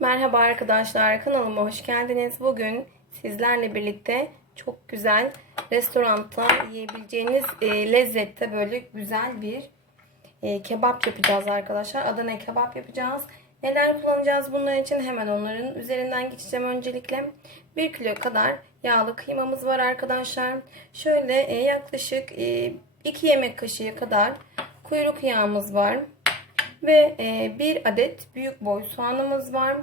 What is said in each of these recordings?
Merhaba arkadaşlar, kanalıma hoş geldiniz. Bugün sizlerle birlikte çok güzel restoranda yiyebileceğiniz e, lezzette böyle güzel bir e, kebap yapacağız arkadaşlar. Adana kebap yapacağız. Neler kullanacağız bunlar için hemen onların üzerinden geçeceğim öncelikle. 1 kilo kadar yağlı kıymamız var arkadaşlar. Şöyle e, yaklaşık 2 yemek kaşığı kadar kuyruk yağımız var. Ve e, bir adet büyük boy soğanımız var.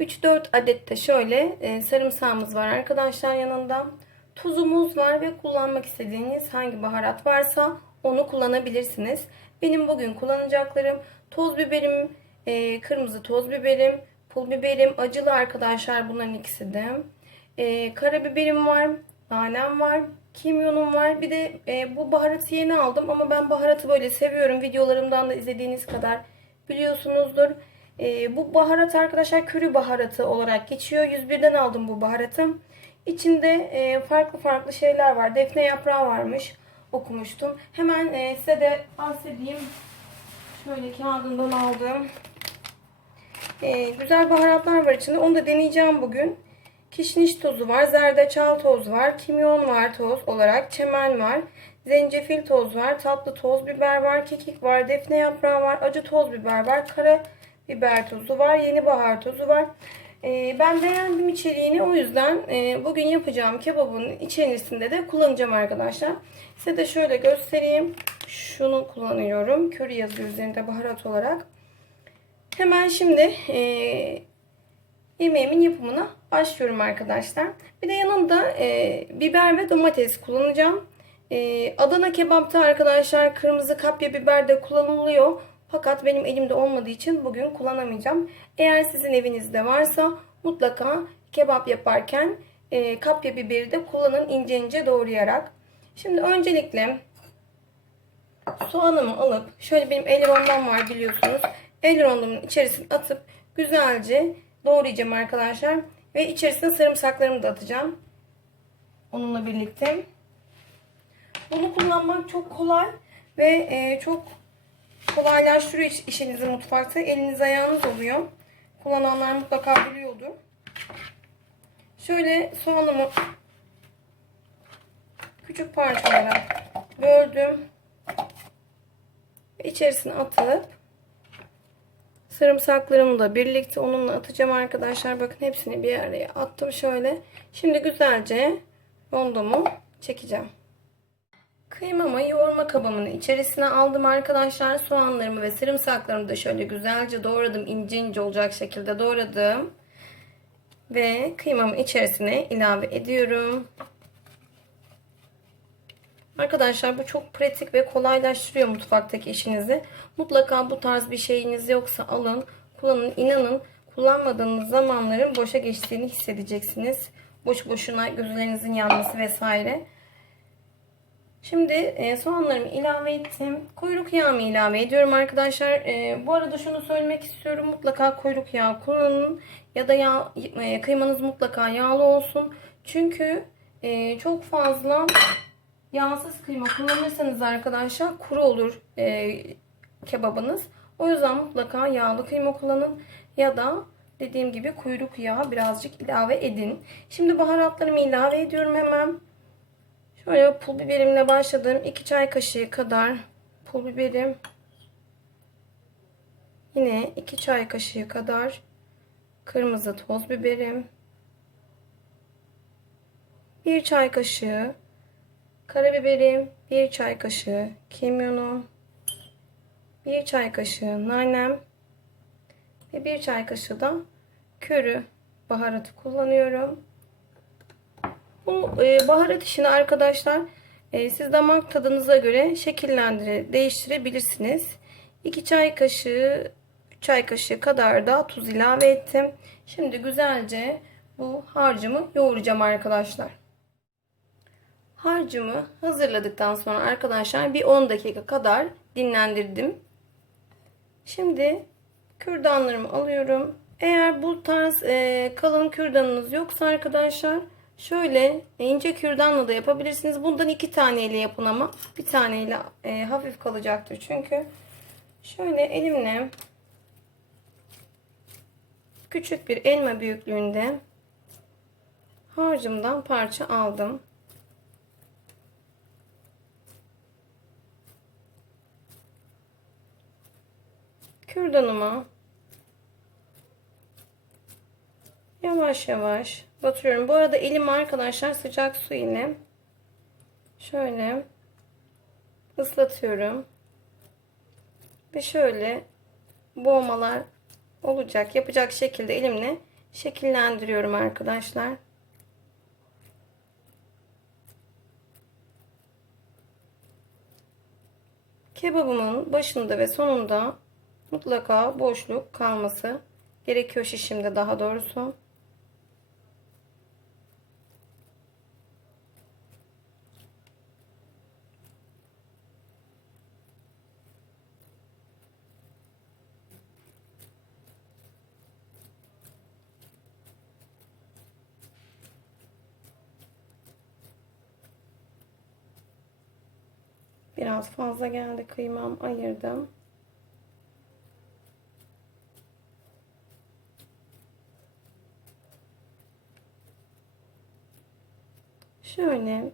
3-4 adet de şöyle e, sarımsağımız var arkadaşlar yanında. Tuzumuz var ve kullanmak istediğiniz hangi baharat varsa onu kullanabilirsiniz. Benim bugün kullanacaklarım toz biberim, e, kırmızı toz biberim, pul biberim, acılı arkadaşlar bunların ikisi de. Karabiberim var, nanem var, kimyonum var. Bir de bu baharatı yeni aldım ama ben baharatı böyle seviyorum. Videolarımdan da izlediğiniz kadar biliyorsunuzdur. E, bu baharat arkadaşlar köri baharatı olarak geçiyor. 101'den aldım bu baharatı. İçinde e, farklı farklı şeyler var. Defne yaprağı varmış. Okumuştum. Hemen e, size de bahsedeyim. Şöyle kağıdından aldım. E, güzel baharatlar var içinde. Onu da deneyeceğim bugün. Kişniş tozu var, zerdeçal toz var, kimyon var toz olarak, çemen var, zencefil toz var, tatlı toz biber var, kekik var, defne yaprağı var, acı toz biber var, kara biber tozu var, yeni bahar tozu var. Ee, ben beğendim içeriğini o yüzden e, bugün yapacağım kebabın içerisinde de kullanacağım arkadaşlar. Size de şöyle göstereyim. Şunu kullanıyorum. Köri yazıyor üzerinde baharat olarak. Hemen şimdi e, yemeğimin yapımına başlıyorum arkadaşlar. Bir de yanında e, biber ve domates kullanacağım. E, Adana kebapta arkadaşlar kırmızı kapya biber de kullanılıyor. Fakat benim elimde olmadığı için bugün kullanamayacağım. Eğer sizin evinizde varsa mutlaka kebap yaparken e, kapya biberi de kullanın ince ince doğrayarak. Şimdi öncelikle soğanımı alıp şöyle benim el rondam var biliyorsunuz. El rondomun içerisine atıp güzelce doğrayacağım arkadaşlar. Ve içerisine sarımsaklarımı da atacağım. Onunla birlikte. Bunu kullanmak çok kolay ve e, çok kolaylaştırıyor iş, işinizi mutfakta. Eliniz ayağınız oluyor. Kullananlar mutlaka biliyordur. Şöyle soğanımı küçük parçalara böldüm. Ve atıp Sarımsaklarımı da birlikte onunla atacağım arkadaşlar. Bakın hepsini bir araya attım şöyle. Şimdi güzelce rondomu çekeceğim. Kıymamı yoğurma kabımın içerisine aldım arkadaşlar. Soğanlarımı ve sarımsaklarımı da şöyle güzelce doğradım. ince ince olacak şekilde doğradım. Ve kıymamın içerisine ilave ediyorum. Arkadaşlar bu çok pratik ve kolaylaştırıyor mutfaktaki işinizi. Mutlaka bu tarz bir şeyiniz yoksa alın, kullanın. İnanın kullanmadığınız zamanların boşa geçtiğini hissedeceksiniz. Boş boşuna gözlerinizin yanması vesaire. Şimdi e, soğanlarımı ilave ettim. Kuyruk yağımı ilave ediyorum arkadaşlar. E, bu arada şunu söylemek istiyorum. Mutlaka kuyruk yağı kullanın. Ya da yağ, e, kıymanız mutlaka yağlı olsun. Çünkü e, çok fazla yağsız kıyma kullanırsanız arkadaşlar kuru olur e, kebabınız. O yüzden mutlaka yağlı kıyma kullanın ya da dediğim gibi kuyruk yağı birazcık ilave edin. Şimdi baharatlarımı ilave ediyorum hemen. Şöyle pul biberimle başladım. 2 çay kaşığı kadar pul biberim. Yine 2 çay kaşığı kadar kırmızı toz biberim. 1 çay kaşığı karabiberim, 1 çay kaşığı kimyonum, 1 çay kaşığı nanem ve 1 çay kaşığı da körü baharatı kullanıyorum. Bu e, baharat işini arkadaşlar e, siz damak tadınıza göre şekillendire, değiştirebilirsiniz. 2 çay kaşığı 3 çay kaşığı kadar da tuz ilave ettim. Şimdi güzelce bu harcımı yoğuracağım arkadaşlar. Harcımı hazırladıktan sonra arkadaşlar bir 10 dakika kadar dinlendirdim. Şimdi kürdanlarımı alıyorum. Eğer bu tarz e, kalın kürdanınız yoksa arkadaşlar şöyle ince kürdanla da yapabilirsiniz. Bundan iki taneyle yapın ama bir taneyle e, hafif kalacaktır. Çünkü şöyle elimle küçük bir elma büyüklüğünde harcımdan parça aldım. Kürdanıma yavaş yavaş batırıyorum. Bu arada elim arkadaşlar sıcak su ile şöyle ıslatıyorum. Ve şöyle boğmalar olacak. Yapacak şekilde elimle şekillendiriyorum arkadaşlar. Kebabımın başında ve sonunda mutlaka boşluk kalması gerekiyor şişimde daha doğrusu. Biraz fazla geldi kıymam ayırdım. Şöyle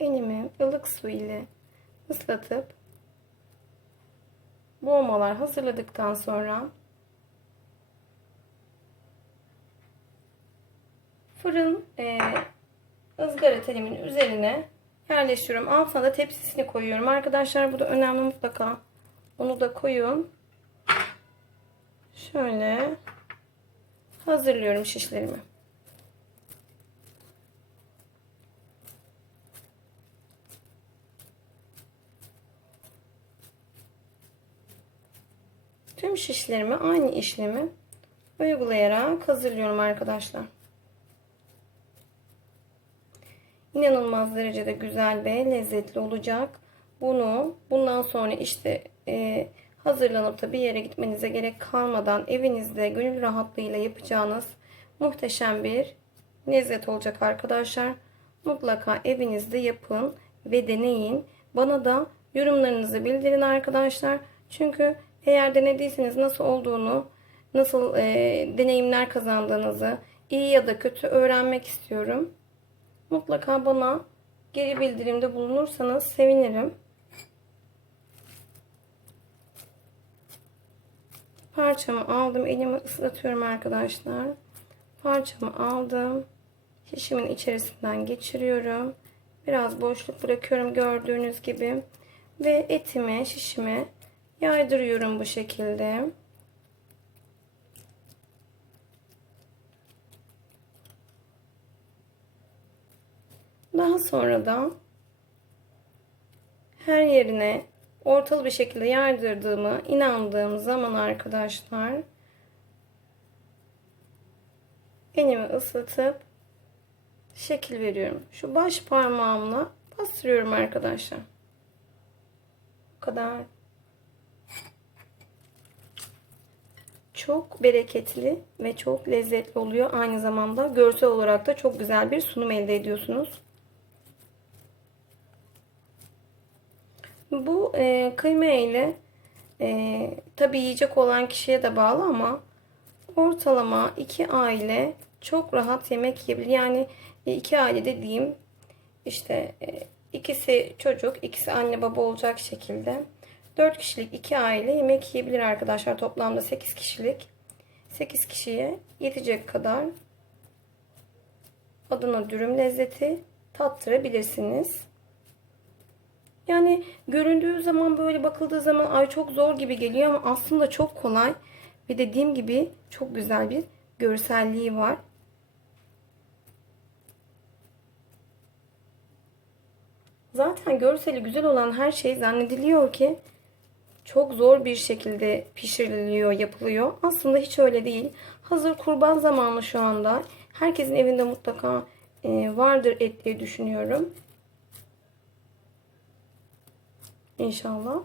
elimi ılık su ile ıslatıp boğmalar hazırladıktan sonra fırın e, ızgara telimin üzerine yerleştiriyorum. Altına da tepsisini koyuyorum. Arkadaşlar bu da önemli mutlaka. Onu da koyun. Şöyle hazırlıyorum şişlerimi. Tüm şişlerimi aynı işlemi uygulayarak hazırlıyorum arkadaşlar. İnanılmaz derecede güzel ve lezzetli olacak. Bunu bundan sonra işte e, hazırlanıp da bir yere gitmenize gerek kalmadan evinizde gönül rahatlığıyla yapacağınız muhteşem bir lezzet olacak arkadaşlar. Mutlaka evinizde yapın ve deneyin. Bana da yorumlarınızı bildirin arkadaşlar. Çünkü eğer denediyseniz nasıl olduğunu, nasıl e, deneyimler kazandığınızı, iyi ya da kötü öğrenmek istiyorum mutlaka bana geri bildirimde bulunursanız sevinirim. Parçamı aldım. Elimi ıslatıyorum arkadaşlar. Parçamı aldım. Şişimin içerisinden geçiriyorum. Biraz boşluk bırakıyorum gördüğünüz gibi. Ve etimi, şişimi yaydırıyorum bu şekilde. Daha sonra da her yerine ortalı bir şekilde yardırdığımı inandığım zaman arkadaşlar elimi ıslatıp şekil veriyorum. Şu baş parmağımla bastırıyorum arkadaşlar. Bu kadar. Çok bereketli ve çok lezzetli oluyor. Aynı zamanda görsel olarak da çok güzel bir sunum elde ediyorsunuz. Bu e, kıyma ile e, tabi yiyecek olan kişiye de bağlı ama ortalama iki aile çok rahat yemek yiyebilir. Yani e, iki aile dediğim işte e, ikisi çocuk, ikisi anne baba olacak şekilde. 4 kişilik iki aile yemek yiyebilir arkadaşlar. Toplamda 8 kişilik. 8 kişiye yetecek kadar adına dürüm lezzeti tattırabilirsiniz. Yani göründüğü zaman böyle bakıldığı zaman ay çok zor gibi geliyor ama aslında çok kolay. Ve dediğim gibi çok güzel bir görselliği var. Zaten görseli güzel olan her şey zannediliyor ki çok zor bir şekilde pişiriliyor, yapılıyor. Aslında hiç öyle değil. Hazır kurban zamanı şu anda. Herkesin evinde mutlaka vardır et diye düşünüyorum. İnşallah.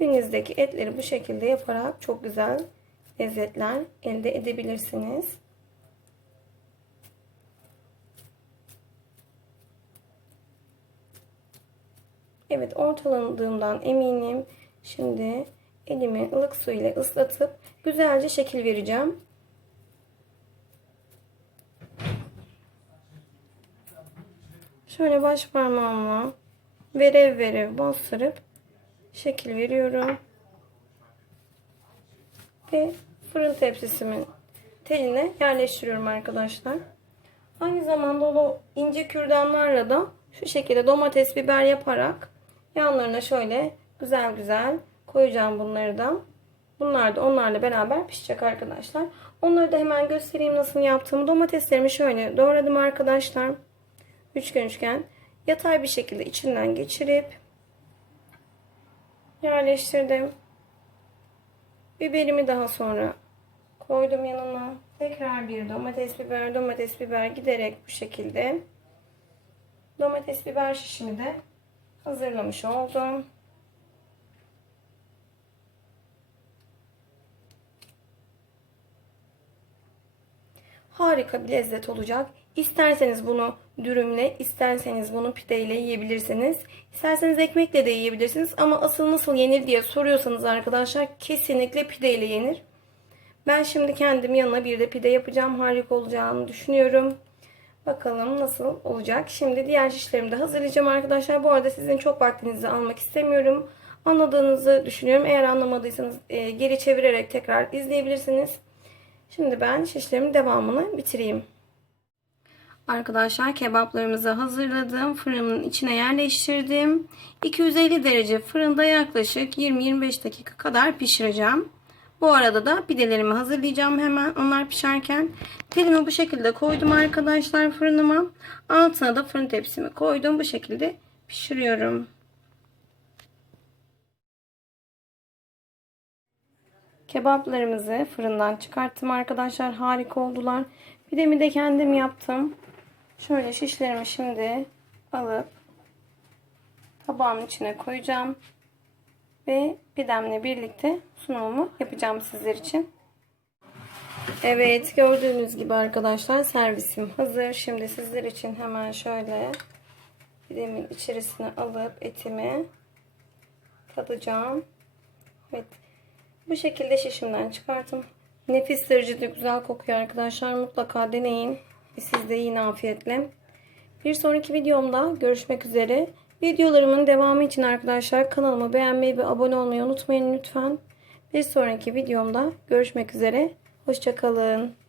Evinizdeki etleri bu şekilde yaparak çok güzel lezzetler elde edebilirsiniz. Evet ortalandığımdan eminim. Şimdi elimi ılık su ile ıslatıp güzelce şekil vereceğim. Şöyle baş parmağımla verev verev bastırıp şekil veriyorum. Ve fırın tepsisimin teline yerleştiriyorum arkadaşlar. Aynı zamanda o ince kürdanlarla da şu şekilde domates biber yaparak yanlarına şöyle güzel güzel koyacağım bunları da. Bunlar da onlarla beraber pişecek arkadaşlar. Onları da hemen göstereyim nasıl yaptığımı. Domateslerimi şöyle doğradım arkadaşlar. Üçgen üçgen yatay bir şekilde içinden geçirip yerleştirdim. Biberimi daha sonra koydum yanına. Tekrar bir domates biber, domates biber giderek bu şekilde domates biber şişimi de hazırlamış oldum. Harika bir lezzet olacak. İsterseniz bunu dürümle, isterseniz bunu pideyle yiyebilirsiniz. İsterseniz ekmekle de yiyebilirsiniz. Ama asıl nasıl yenir diye soruyorsanız arkadaşlar kesinlikle pideyle yenir. Ben şimdi kendim yanına bir de pide yapacağım. Harika olacağını düşünüyorum. Bakalım nasıl olacak. Şimdi diğer şişlerimi de hazırlayacağım arkadaşlar. Bu arada sizin çok vaktinizi almak istemiyorum. Anladığınızı düşünüyorum. Eğer anlamadıysanız e, geri çevirerek tekrar izleyebilirsiniz. Şimdi ben şişlerimin devamını bitireyim. Arkadaşlar kebaplarımızı hazırladım. Fırının içine yerleştirdim. 250 derece fırında yaklaşık 20-25 dakika kadar pişireceğim. Bu arada da pidelerimi hazırlayacağım hemen onlar pişerken. Telimi bu şekilde koydum arkadaşlar fırınıma. Altına da fırın tepsimi koydum. Bu şekilde pişiriyorum. Kebaplarımızı fırından çıkarttım arkadaşlar. Harika oldular. Pidemi de kendim yaptım. Şöyle şişlerimi şimdi alıp tabağımın içine koyacağım. Ve pidemle birlikte sunumumu yapacağım sizler için. Evet gördüğünüz gibi arkadaşlar servisim hazır. Şimdi sizler için hemen şöyle pidemin içerisine alıp etimi tadacağım. Evet. Bu şekilde şişimden çıkarttım. Nefis derecede güzel kokuyor arkadaşlar. Mutlaka deneyin. Siz de yiyin afiyetle. Bir sonraki videomda görüşmek üzere. Videolarımın devamı için arkadaşlar kanalımı beğenmeyi ve abone olmayı unutmayın lütfen. Bir sonraki videomda görüşmek üzere. Hoşçakalın.